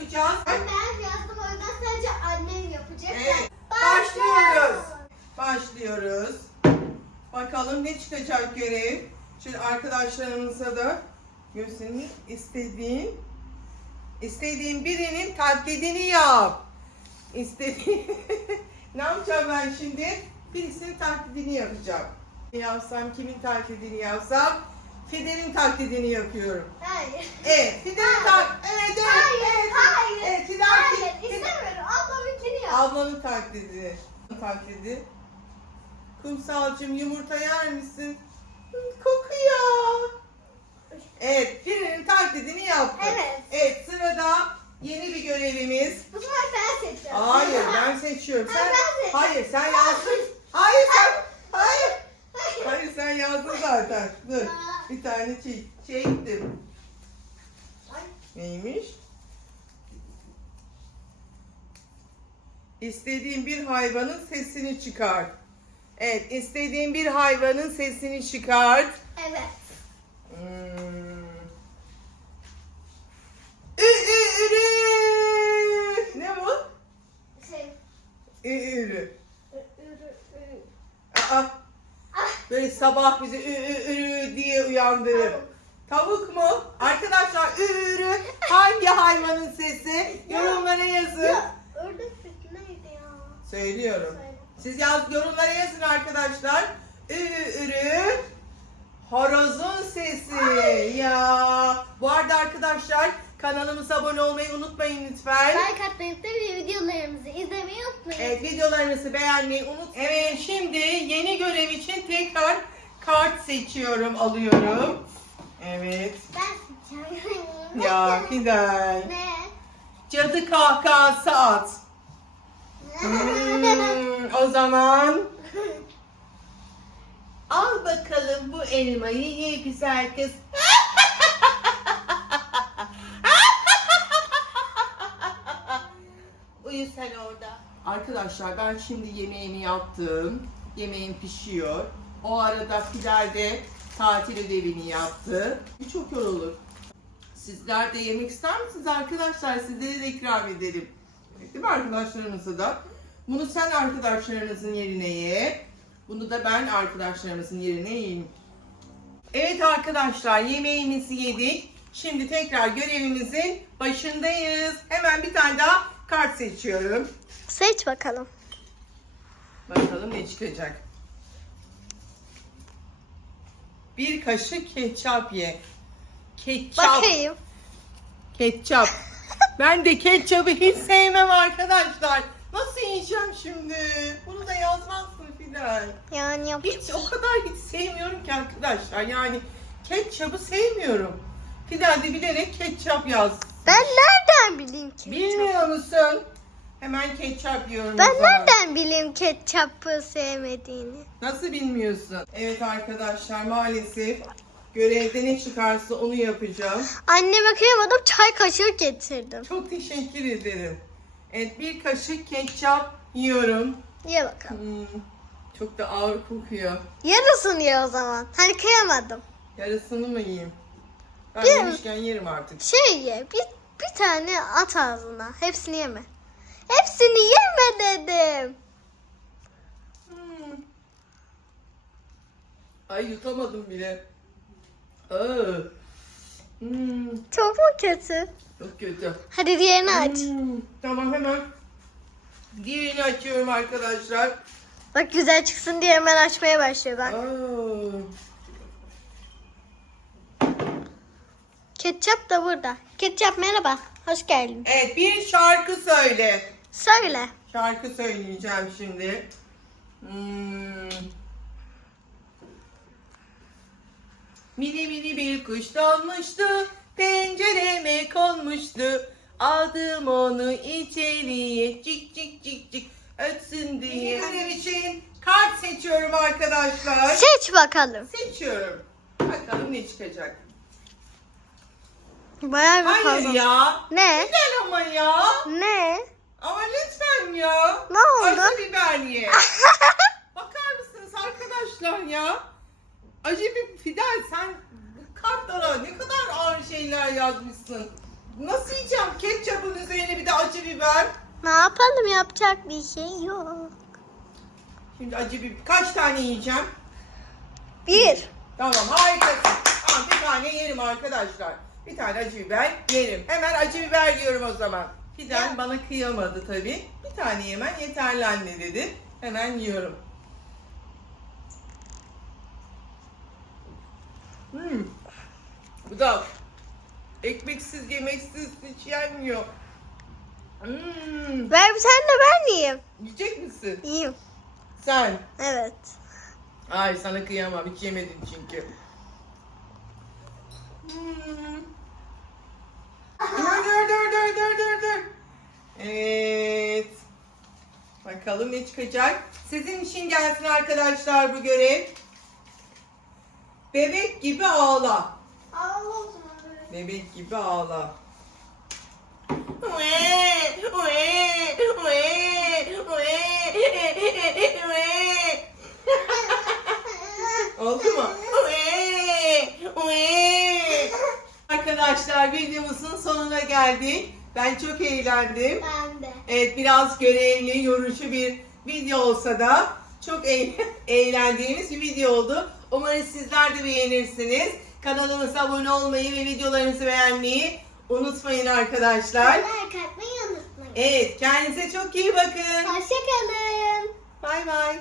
yapacağız. Ben yazdım o yüzden sadece annem yapacak. Evet. Başlıyoruz. Başlıyoruz. Bakalım ne çıkacak görev. Şimdi arkadaşlarımıza da göstereyim. İstediğin istediğin birinin taklidini yap. İstediğin ne yapacağım ben şimdi? Birisinin taklidini yapacağım. Yapsam kimin taklidini yapsam? Fidenin taklidini yapıyorum. Hayır. Evet, Fidenin tak. Evet, evet, Hayır. evet hayır. Hayır, istemiyorum. Ablamınkini yap. Ablanın taklidi. Taklidi. Kumsalcığım yumurta yer misin? Kokuyor. Evet, birinin taklidini yaptık. Evet. Evet, sırada yeni bir görevimiz. Bu sefer ben seçeceğim. Hayır, ben seçiyorum. Sen, ben seçeceğim. hayır, sen yazdın. Hayır, sen, hayır. Hayır. Hayır, sen yazdın zaten. Dur, bir tane çek, çektim. Neymiş? İstediğin bir hayvanın sesini çıkart. Evet, istediğin bir hayvanın sesini çıkart. Evet. Hmm. Ü ü ürü. Ne bu? Şey. Ü ürü. ü- ürü- ürü. Aa, Ah. böyle sabah bizi ü ü ürü diye uyandırır. Tavuk. Mu? Arkadaşlar ürü hangi hayvanın sesi? Yorumlara yazın. Ya, Söylüyorum. Siz yaz, yorumlara yazın arkadaşlar. Ü ürü horozun sesi. Ya. Bu arada arkadaşlar kanalımıza abone olmayı unutmayın lütfen. Like atmayıp da videolarımızı izlemeyi unutmayın. Evet videolarımızı beğenmeyi unutmayın. Evet şimdi yeni görev için tekrar kart seçiyorum, alıyorum. Evet. Ben seçeceğim. Ya Fidel. Ne? Cadı kahkahası at. Hmm, o zaman al bakalım bu elmayı ye güzel kız. Uyu sen orada. Arkadaşlar ben şimdi yemeğimi yaptım. Yemeğim pişiyor. O arada Fidel de tatil ödevini yaptı. Çok yorulur. Sizler de yemek ister misiniz arkadaşlar? Sizlere de ikram edelim. Değil mi arkadaşlarımıza da? Bunu sen arkadaşlarınızın yerine ye. Bunu da ben arkadaşlarımızın yerine yiyeyim. Evet arkadaşlar yemeğimizi yedik. Şimdi tekrar görevimizin başındayız. Hemen bir tane daha kart seçiyorum. Seç bakalım. Bakalım ne çıkacak. Bir kaşık ketçap ye. Ketçap. Bakayım. Ketçap. Ben de ketçabı hiç sevmem arkadaşlar. Nasıl yiyeceğim şimdi? Bunu da yazmazsın Fidel. Yani yap. Hiç o kadar hiç sevmiyorum ki arkadaşlar. Yani ketçabı sevmiyorum. Fidel de bilerek ketçap yaz. Ben nereden bileyim ketçap? Bilmiyor musun? Hemen ketçap yiyorum. Ben nereden bileyim ketçapı sevmediğini? Nasıl bilmiyorsun? Evet arkadaşlar maalesef görevde ne çıkarsa onu yapacağım. Anneme kıyamadım çay kaşığı getirdim. Çok teşekkür ederim. Evet bir kaşık ketçap yiyorum. Ye bakalım. Hmm, çok da ağır kokuyor. Yarısını ye o zaman. Hani kıyamadım. Yarısını mı yiyeyim? Ben Bir- yemişken yerim artık. Şey ye bir, bir tane at ağzına. Hepsini yeme. Hepsini yeme dedim. Hmm. Ay yutamadım bile. Aa. Hmm, Çok mu kötü? çok kötü. Hadi diğerini aç. Hmm, tamam hemen diğerini açıyorum arkadaşlar. Bak güzel çıksın diye hemen açmaya başlıyor bak. Aa. Ketçap da burada. Ketçap merhaba. Hoş geldin. Evet bir şarkı söyle. Söyle. Şarkı söyleyeceğim şimdi. Hmm. Mini mini bir kuş dalmıştı, pencereme konmuştu. Aldım onu içeriye, cik cik cik cik ötsün diye. Görev için kart seçiyorum arkadaşlar. Seç bakalım. Seçiyorum. Bakalım ne çıkacak. Bayağı bir Hayır fazla. ya. Ne? Güzel ama ya. Ne? Ama lütfen ya. Ne oldu? Acı biber ye. Bakar mısınız arkadaşlar ya? Acı bir Fidel sen kartlara ne kadar ağır şeyler yazmışsın. Nasıl yiyeceğim ketçapın üzerine bir de acı biber? Ne yapalım yapacak bir şey yok. Şimdi acı biber kaç tane yiyeceğim? Bir. Tamam harikasın. Tamam bir tane yerim arkadaşlar. Bir tane acı biber yerim. Hemen acı biber yiyorum o zaman. Fidan bana kıyamadı tabii. Bir tane yemen yeterli anne dedi. Hemen yiyorum. Hmm. Bu da ekmeksiz yemeksiz hiç yenmiyor. Hmm. Ver tane de ben yiyeyim. Yiyecek misin? Yiyeyim. Sen. Evet. Ay sana kıyamam. Hiç yemedin çünkü. Hmm. Dur dur dur dur dur dur dur. Evet. Bakalım ne çıkacak. Sizin için gelsin arkadaşlar bu görev. Bebek gibi ağla. Bebek gibi ağla. Oldu mu? Arkadaşlar videomuzun sonuna geldik. Ben çok eğlendim. Ben de. Evet biraz görevli, yorucu bir video olsa da çok eğ- eğlendiğimiz bir video oldu. Umarım sizler de beğenirsiniz. Kanalımıza abone olmayı ve videolarımızı beğenmeyi unutmayın arkadaşlar. Like atmayı unutmayın. Evet kendinize çok iyi bakın. Hoşçakalın. Bay bay.